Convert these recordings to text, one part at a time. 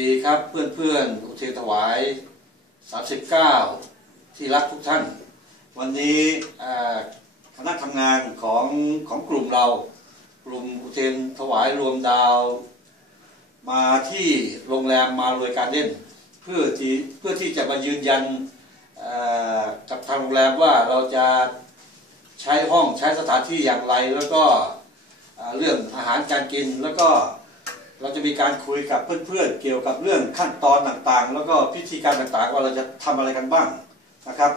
ดีครับเพื่อนเพื่อนๆอุเทรถวาย 39 ที่รักทุกท่าน วันนี้คณะทำงานของของกลุ่มเรา กลุ่มอุเทรถวายรวมดาว มาที่โรงแรมมารวยการเด่น เพื่อที่เพื่อที่จะมายืนยันกับทางโรงแรมว่าเราจะใช้ห้องใช้สถานที่อย่างไร แล้วก็เรื่องอาหารการกินแล้วก็ เราจะมีการคุยกับเพื่อนๆเกี่ยวกับเรื่องขั้นตอนต่างๆ แล้วก็พิธีการต่างๆ ว่าเราจะทำอะไรกันบ้างนะครับ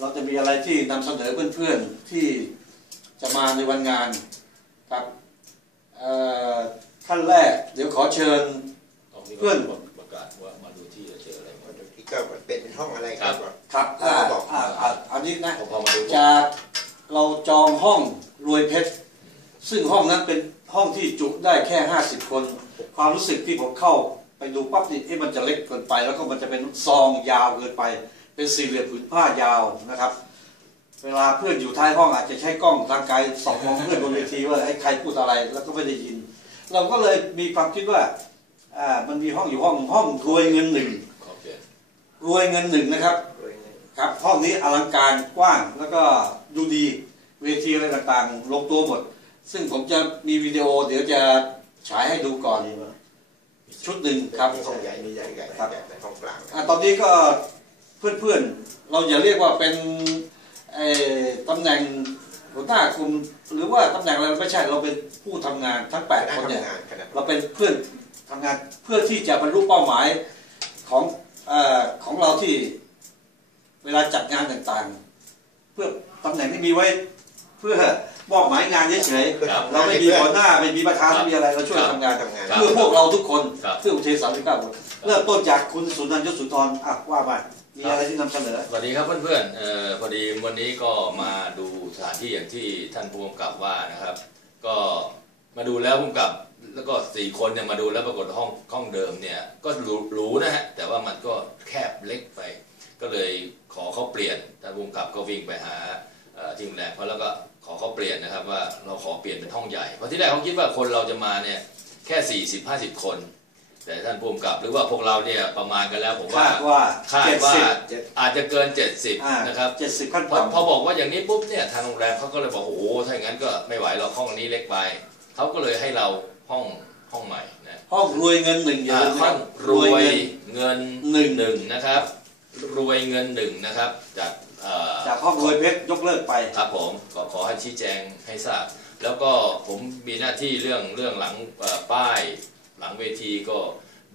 เราจะมีอะไรที่นำเสนอเพื่อนๆที่จะมาในวันงานครับเอ่อขั้นแรกเดี๋ยวขอเชิญเพื่อนประกาศว่ามาดูที่จะเจออะไรบ้างที่ก็เป็นห้องอะไรครับครับอ่าบอกอ่าอ่าอันนี้นะพอพอมาดูจากเราจองห้องรวยเพชรซึ่งห้องนั้นเป็น ห้องที่จุได้แค่ 50 คน ความรู้สึกที่ผมเข้าไปดูปั๊บนี่เอ๊ะมันจะเล็กเกินไป แล้วก็มันจะเป็นซองยาวเกินไป เป็นสี่เหลี่ยมผืนผ้ายาวนะครับ เวลาเพื่อนอยู่ท้ายห้องอาจจะใช้กล้องทางไกลส่องมองเพื่อนบนเวทีว่าไอ้ใครพูดอะไรแล้วก็ไม่ได้ยิน เราก็เลยมีความคิดว่าอ่ามันมีห้องอยู่ห้องห้องรวยเงินหนึ่งขอเปลี่ยนรวยเงินหนึ่งนะครับครับห้องนี้อลังการกว้างแล้วก็ดูดีเวทีอะไรต่างๆ ลงตัวหมด ซึ่งผมจะมีวิดีโอ เดี๋ยวจะฉายให้ดูก่อน ชุดหนึ่งครับห้องใหญ่มีใหญ่ใหญ่ครับในห้องกลางอะตอนนี้ก็เพื่อนๆ เราอย่าเรียกว่าเป็นเอ่อตำแหน่งหัวหน้ากลุ่มหรือว่าตำแหน่งอะไรไม่ใช่เราเป็นผู้ทำงานทั้ง 8 คนเนี่ยทำงานขนาดเราเป็นเพื่อนทำงานเพื่อที่จะบรรลุเป้าหมายของเออของเราที่เวลาจัดงานต่างๆ เพื่อตำแหน่งที่มีไว้เพื่อมอบหมายงานเฉยๆเราไม่มีหัวหน้าไม่มีประธานไม่มีอะไรเราช่วยทำงานทำงานเพื่อพวกเราทุกคนครับเพื่ออุเทศสามสิบเก้าคนเริ่มต้นจากคุณสุนันท์ยศสุนทรอะว่ามามีอะไรที่นำเสนอสวัสดีครับเพื่อนๆเอ่อพอดีวันนี้ก็มาดูสถานที่อย่างที่ท่านผู้กำกับว่านะครับ ก็มาดูแล้วผู้กำกับแล้วก็สี่คนเนี่ยมาดูแล้วปรากฏห้องห้องเดิมเนี่ยก็หรูหรูนะฮะแต่ว่ามันก็แคบเล็กไป ก็เลยขอเขาเปลี่ยนท่านผู้กำกับก็วิ่งไปหาเอ่อที่โรงแรมเพราะแล้วก็ขอ เขาเปลี่ยนนะครับว่าเราขอเปลี่ยนเป็นห้องใหญ่ เพราะที่แรกเขาคิดว่าคนเราจะมาเนี่ยแค่40 50คน แต่ท่านผู้กำกับหรือว่าพวกเราเนี่ยประมาณกันแล้วผมว่าคาดว่าคาดเจ็ดว่าสิบ อาจจะเกินอ่า70นะครับเจ็ดสิบขั้นพอต่ำ พอบอกว่าอย่างนี้ปุ๊บเนี่ยทางโรงแรมเขาก็เลยบอกโอ้โหถ้าอย่างนั้นก็ไม่ไหวหรอกห้องนี้เล็กไปเขาก็เลยให้เราห้องห้องใหม่นะห้องรวยเงินหนึ่งอย่าอ่าลืมนะห้องรวยเงินเงิน หนึ่งหนึ่งนะครับ รวยเงินหนึ่งนะครับ จากเอ่อ จากห้องรวยเพชรยกเลิกไปครับผมขอขอให้ชี้แจงให้ทราบ แล้วก็ผมมีหน้าที่เรื่องเรื่องหลังเอ่อป้ายหลังเวทีก็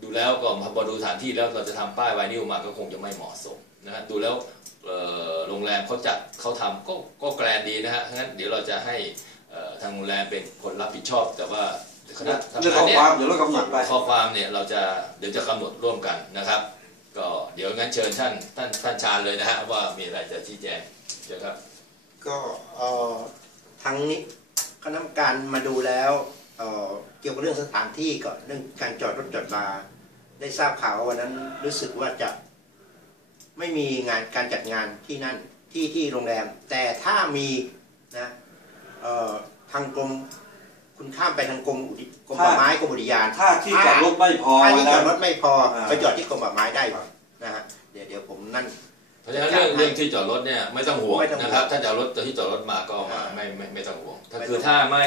ดูแล้วก็พอดูสถานที่แล้วเราจะทำป้ายไวนิวมาก็คงจะไม่เหมาะสมนะฮะดูแล้วเอ่อโรงแรมเขาจัดเขาทำก็ก็แกรนดีนะฮะงั้นเดี๋ยวเราจะให้เอ่อทางโรงแรมเป็นคนรับผิดชอบ แต่ว่าคณะทำเรื่องงาข้นอเนี่ยความเดี๋ยวเรากำหนดไปข้อความเนี่ยเราจะเดี๋ยวจะกำหนดร่วมกันนะครับ ก็เดี๋ยวงั้นเชิญท่านท่านท่านชาญเลยนะฮะว่ามีอะไรจะชี้แจงเชิญครับก็เอ่อทางนี้คณะกรรมการมาดูแล้วเอ่อเกี่ยวกับเรื่องสถานที่ก่อนเรื่องการจอดรถจอดลาได้ทราบข่าวว่าวันนั้นรู้สึกว่าจะไม่มีงานการจัดงานที่นั่นที่ที่โรงแรม แต่ถ้ามีนะเอ่อทางกรมคุณข้ามไปทางกรมอุท กรมป่าไม้กรมอุทยานถ้าที่จอดรถไม่พอถ้าที่จอดรนะถไม่พออ่าไปจอดที่กรมป่าไม้ได้นะฮะเดี๋ยวเดี๋ยวผมนั่นเพราะฉะนั้นเรื่องเรื่องที่จอดรถเนี่ยไม่ต้องห่วงไม่ต้องห่วงนะครับ ถ้าจะเอารถที่จอดรถมาก็มาอ่าไม่ไม่ไม่ต้องห่วงถ้าไม่คือต้องถ้าไม่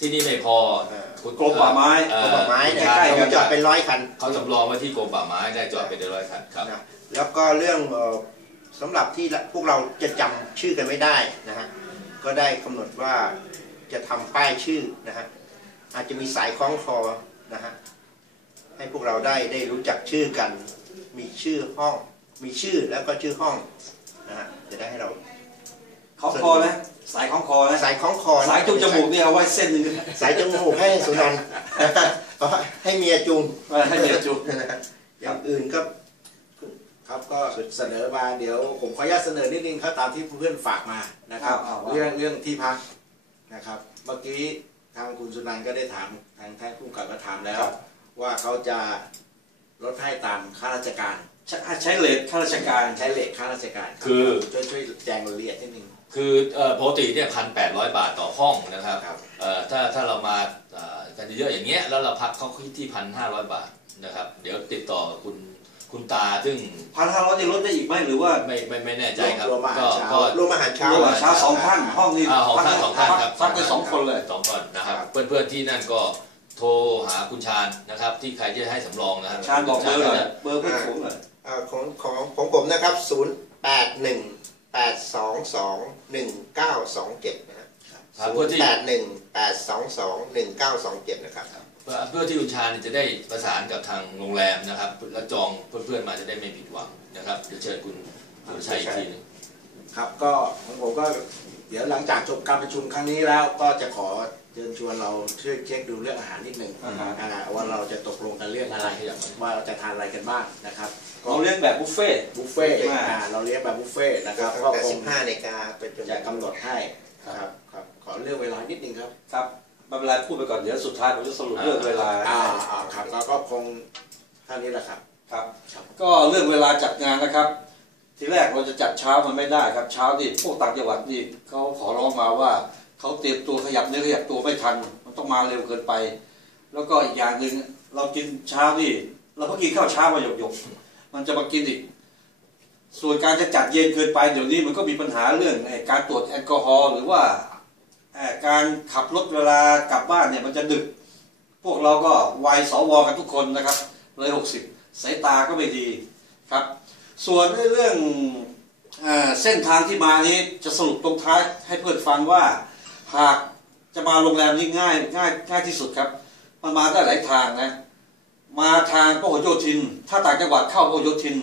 ที่นี่ไม่พอเออคุณกรมป่าไม้เอ่กรอมป่าไม้เนี่ยใกล้ๆกันเขาจอดเป็นร้อยคันเขาจำลองไว้ที่กรมป่าไม้ได้จอดเป็นร้อยคันครับนะแล้วก็เรื่องเอ่อสำหรับที่พวกเราจะจำชื่อกันไม่ได้นะฮะก็ได้กำหนดว่าจะทำป้ายชื่อนะฮะ อาจจะมีสายคล้องคอนะฮะให้พวกเราได้ได้รู้จักชื่อกัน มีชื่อห้อง มีชื่อแล้วก็ชื่อห้องนะฮะจะได้ให้เราของคอนะสายของคอนะสายคล้องคอนะสายจุงจมูกเนี่ยเอาไว้เส้นหนึงสายจมูกให้สุนันท์เอาให้เมียจุงให้เมียจุงอย่างอื่นก็ครับก็เสนอมาเดี๋ยวผมขออนุญาตเสนอนิดนึงครับตามที่เพื่อนๆฝากมานะครับเอาเอาเรื่องเรื่องที่พักนะครับ เมื่อกี้ ทางคุณสุนันท์ก็ได้ถามทางท่านผู้กำกับก็ถามแล้วว่าเขาจะลดให้ตามข้าราชการใช้ใช้เลทข้าราชการ ใช้เลทข้าราชการคือ ช่วยช่วยแจงรายละเอียดนิดนึง คือเอ่อปกติเนี่ยพันแปดร้อยบาทต่อห้องนะครับครับ เอ่อถ้าถ้าเรามาเอ่อกันเยอะๆอย่างเงี้ยแล้วเราพักเขาที่พันห้าร้อยบาทนะครับ เดี๋ยวติดต่อกับคุณ คุณตาซึ่งพันห้าร้อยจะลดได้อีกไหมหรือว่าไม่ไม่ไม่แน่ใจครับรวมอาหารก็เช้าก็รวมอาหารเช้ารวมเช้าสองท่านห้องนี้อ่าของท่านสองท่านครับพักได้สองคนเลยสองคนนะครับ เพื่อนๆที่นั่นก็โทรหาคุณชาญนะครับ ที่ใครจะให้สำรองนะครับชาญบอกเบอร์หน่อยชาญเบอร์เพื่อนฝูงหน่อยอ่าของของของผมนะครับ0 8 1 8 2 2 1 9 2 7นะฮะครับเพื่อที่8 1 8 2 2 1 9 2 7นะครับเพื่อเพื่อที่คุณชาญจะได้ประสานกับทางโรงแรมนะครับแล้วจองเพื่อนๆมาจะได้ไม่ผิดหวังนะครับเดี๋ยวเชิญคุณสุรชัยอีกทีหนึงครับก็ของผมก็เดี๋ยวหลังจากจบการประชุมครั้งนี้แล้วก็จะขอเชิญชวนเราช่วยเช็คดูเรื่องอาหารนิดหนึ่งอาหารอ่าว่าเราจะตกลงกันเรื่องอะไรว่าเราจะทานอะไรกันบ้างนะครับก็เราเลี้ยงแบบบุฟเฟ่ต์บุฟเฟ่ต์อ่าอ่าเราเรียกแบบบุฟเฟ่ต์นะครับตั้ก็งแต่คง15นาฬิกาเป็นจนจะกำหนดให้ครับครับข อเรื่องเวลานิดนึงครับครับไม่เป็นไรพูดไปก่อนเดี๋ยวสุดท้ายผมจะสรุปเรื่องเวลาอ่าอ่าครับแล้วก็คงเท่านี้แหละครับครับครับ ก็เรื่องเวลาจัดงานนะครับ ทีแรกเราจะจัดเช้ามันไม่ได้ครับเช้านี่พวกต่างจังหวัดนี่เขาขอร้องมาว่าเขาเตรียมตัวขยับเนื้อขยับตัวไม่ทัน มันต้องมาเร็วเกินไป แล้วก็อีกอย่างหนึ่งเรากินเช้านี่เราเพิ่งกินข้าวเช้ามาหยกๆมันจะมากินอีกส่วนการจะจัดเย็นเกินไปเดี๋ยวนี้มันก็มีปัญหาเรื่องไอ้การตรวจแอลกอฮอล์หรือว่าเอ่อ การขับรถเวลากลับบ้านเนี่ยมันจะดึก พวกเราก็วัยสวกันทุกคนนะครับเลยหกสิบสายตาก็ไม่ดีครับ ส่วนเรื่องเออเส้นทางที่มานี้จะสรุปตรงท้ายให้เพื่อนฟังว่าหากจะมาโรงแรมนี้ง่ายง่ายง่ายที่สุดครับ มันมาได้หลายทางนะ มาทางพหลโยธิน ถ้าต่างจังหวัดเข้าพหลโยธิน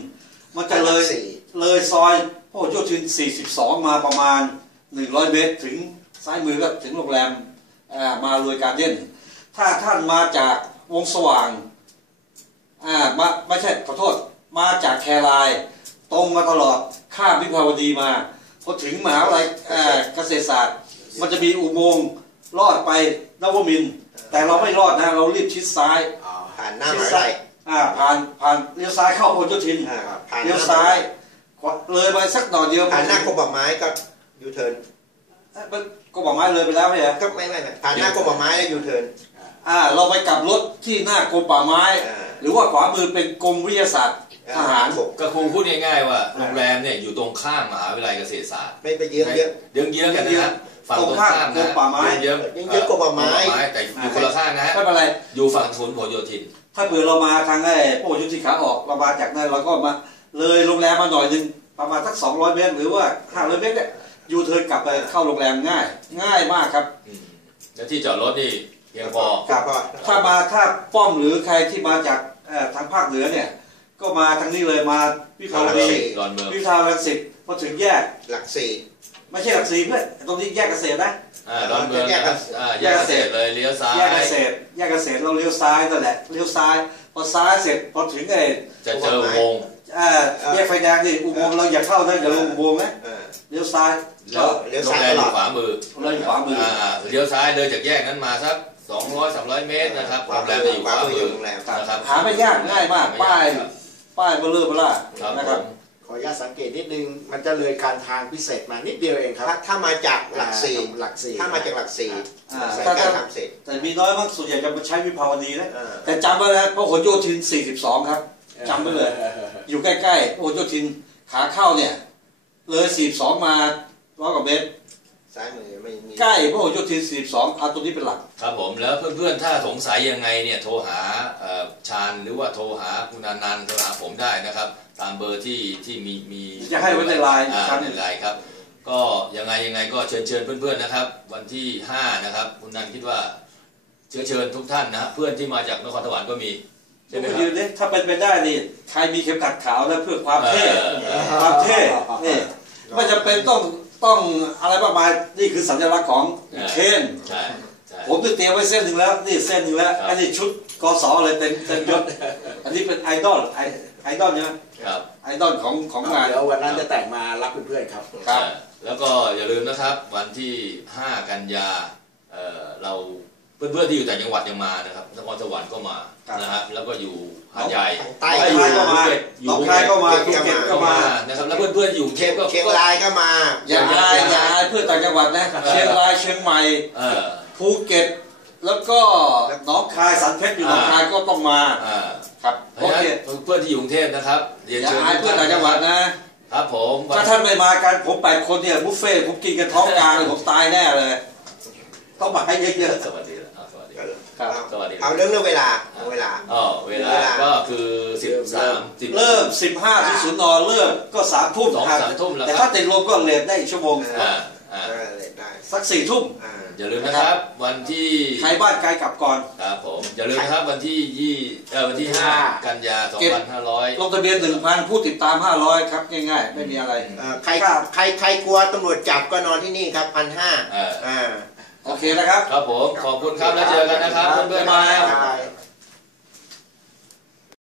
มันจะเลยสี่เลยซอยพหลโยธิน 42 มาประมาณ 100 เมตรถึง ซ้ายมือก็ถึงโรงแรมเอ่อมาเลยการเด่นถ้าท่านมาจากวงสว่างอ่ามาไม่ใช่ขอโทษมาจากแคราย ตรงมาตลอดข้ามวิภาวดีมาพอถึงมหาวิทยาลัยเอ่อเกษตรศาสตร์ มันจะมีอุโมงค์ลอดไปนวมินทร์แต่เราไม่รอดนะเรารีบชิดซ้ายผ่านหน้ามหาวิทยาลัยอ่าผ่านผ่านเลี้ยวซ้ายเข้าพหลโยธินอ่าผ่านเลี้ยวซ้ายขวาเลยไปสักหน่อยเดียวผ่านหน้ากรมป่าไม้ก็ยูเทิร์นเอ้ย มันก็บอกไม้เลยไปแล้วไม่ใช่เหรอก็ไม่ไม่ไม่ผ่านหน้ากรมป่าไม้แล้วยูเทิร์นอ่า เราไปกลับรถที่หน้ากรมป่าไม้ หรือว่าขวามือเป็นกรมวิทยาศาสตร์ทหารก็คงพูดง่ายๆว่าโรงแรมเนี่ยอยู่ตรงข้ามมหาวิทยาลัยเกษตรศาสตร์ไม่ไปเยื้องเยอะเยื้องเยื้องๆกันนะฮะฝั่งตรงข้ามนะตรงข้ามกรมป่าไม้เยื้องเยื้องกรมป่าไม้แต่อยู่คนละข้างนะฮะไม่เป็นไรอยู่ฝั่งถนนผลโยธิน ถ้าเผื่อเรามาทางไอ้พหลโยธิขาออกเรามาจากนั้นเราก็มาเลยโรงแรมมาหน่อยหนึงประมาณสัก200เมตรหรือว่า500เมตรเนี่ย ยูเทิร์นกลับไปเข้าโรงแรมง่าย ง่ายมากครับ อืมแล้วที่จอดรถนี่เพียงพอ ครับก็ถ้ามาถ้าป้อมหรือใครที่มาจากเอ่อทางภาคเหนือเนี่ย ก็มาทางนี้เลยมาวิภาวดีดอนเมือง วิภาวรังสิตพอถึงแยก หลักสี่ ไม่ใช่หลักสีเพื่อนตรงนี้แยกเกษตรนะ อ่าดอนเมืองแยกกันอ่าแยกเกษตรเลยเลี้ยวซ้ายแยกเกษตรแยกเกษตรเราเลี้ยวซ้ายนั่นแหละเลี้ยวซ้าย พอซ้ายเสร็จพอถึงไอ้จะเจออุโมงค์เอ่อ แยกไฟแดงนี่อุโมงค์เราอย่าเข้านะอย่าลงอุโมงค์นะเออเลี้ยวซ้ายแล้วเลี้ยวโรซ้างยแรมตอลอดยู่ขวามือเราอยู่ขวามืออ่าอ่าเลี้ยวซ้ายเลยจากแยกนั้นมาสัก200 300เมตรนะครับขโรวางแรมืมอจะอยู่ขขวาวามือมือยู่อโรงแรมนะครับหาไม่ยากง่ายมากป้ายครับป้ายเบลเลอร์เบล่าครับนะผครับมขออนุญาตสังเกตนิดนึงมันจะเลยการทางพิเศษมานิดเดียวเองครับ ถ้าถ้ามาจากหลักสี่หลักสี่ถ้ามาจากหลักสี่อ่าสายถ้าการถ้าทำเสร็จแต่มีน้อยมากส่วนใหญ่จะมาใช้วิภาวดีนะเออแต่จำไว้นะพหลโยธิน 42 ครับจำไว้เลย อยู่ใกล้ๆพหลโยธินขาเข้าเนี่ย เลย42มาร้อยกว่าเมตรซ้ายมือไม่มีใกล้พหลโยธิน42เอาตัวนี้เป็นหลัก ครับผมแล้วเพื่อนๆถ้าสงสัยยังไงเนี่ยโทรหาเอ่อชาญหรือว่าโทรหาคุณอนันต์โทรหาผมได้นะครับ ตามเบอร์ที่ที่มีมีจะให้ไว้ในไลน์อ่าครับ ในไลน์ครับ ก็ยังไงยังไงก็เชิญเชิญเพื่อนๆนะครับ วันที่5นะครับ คุณนันคิดว่าเชิญเชิญทุกท่านนะเพื่อนที่มาจากนครสวรรค์ก็มี ใช่ไหมไปครัยืบนดิถ้าเป็นไปได้นี่ใครมีเข็มขัดขาวนะเพื่อความเท่เออความเท่นี่ไม่จำเป็นต้องต้องอะไรมากมายนี่คือสัญลักษณ์ของเคนใช่ใช่ผมจะเตรียมไว้เส้นหนึ่งแล้ว นี่เส้นหนึ่งแล้วครับอันนี้ชุดกสเลยเต็มเต็มยศอันนี้เป็นไอดอลไอไอดอลใช่ไหมครับไอดอลของของงานเดี๋ยววันนั้นจะแต่งมารับเพื่อนๆครับครับเอ่อแล้วก็อย่าลืมนะครับวันที่ 5 กันยาเอ่อเรา เพื่อนๆที่อยู่ต่างจังหวัดยังมานะครับนครสวรรค์ก็มาครับนะฮะแล้วก็อยู่หาดใหญ่ทางใต้น้องก็คายก็มามาอยู่น้องคายก็มาภูภูเก็เก็ตตก็ก็มามานะครับแล้วเพื่อนๆอยู่กรุงเทพก็เชียงรายก็มาอย่าอายอย่าอายเพื่อนต่างจังหวัดนะเชียงรายเชียงใหม่เออภูเก็ตแล้วก็หนองคายสันเพชรอยู่หนองคายก็ต้องมาอ่าครับเพโอราะฉะนั้นเคเพื่อนที่อยู่กรุงเทพนะครับเรียนอย่าเชิญอายเพื่อนต่างจังหวัดนะครับผมวันถ้าท่านไม่มากันผมแปดคนเนี่ยบุฟเฟ่ต์ผมกินกันท้องกลางเลยผมตายแน่เลยต้องมาให้เยอะสวัสดีครับสวัสดีๆ ครับสวัสดีเอาเรื่องเรื่องเวลาเวลา อ๋อเวลาเวลาก็คือสิบสามสิบ เริ่ม 15ที่ศูนย์นอนเลิกก็สามทุ่มสองครับสามทุ่มแล้วแต่ครัถ้าบติดลมก็เลทได้อีกชั่วโมงอ่าอ่าได้เลยได้สักสี่ทุ่มอ่า อย่าลืมนะครับ วันที่ใครบ้านไกลกลับก่อน ครับผม อย่าลืมนะครับวันที่ยี่เออวันที่ห้ากันยาสองเก็บ พันห้าร้อย ลงทะเบียน1,000ผู้ติดตาม 500 ครับง่ายๆ ไม่มีอะไร เอ่อใครครับ ใครใครกลัวตำรวจจับก็นอนที่นี่ครับพันห้าเอออ่า โอเคนะครับ ครับผม ขอบคุณครับ แล้วเจอกันนะครับ เพื่อนๆบ๊ายบายบ๊ายบาย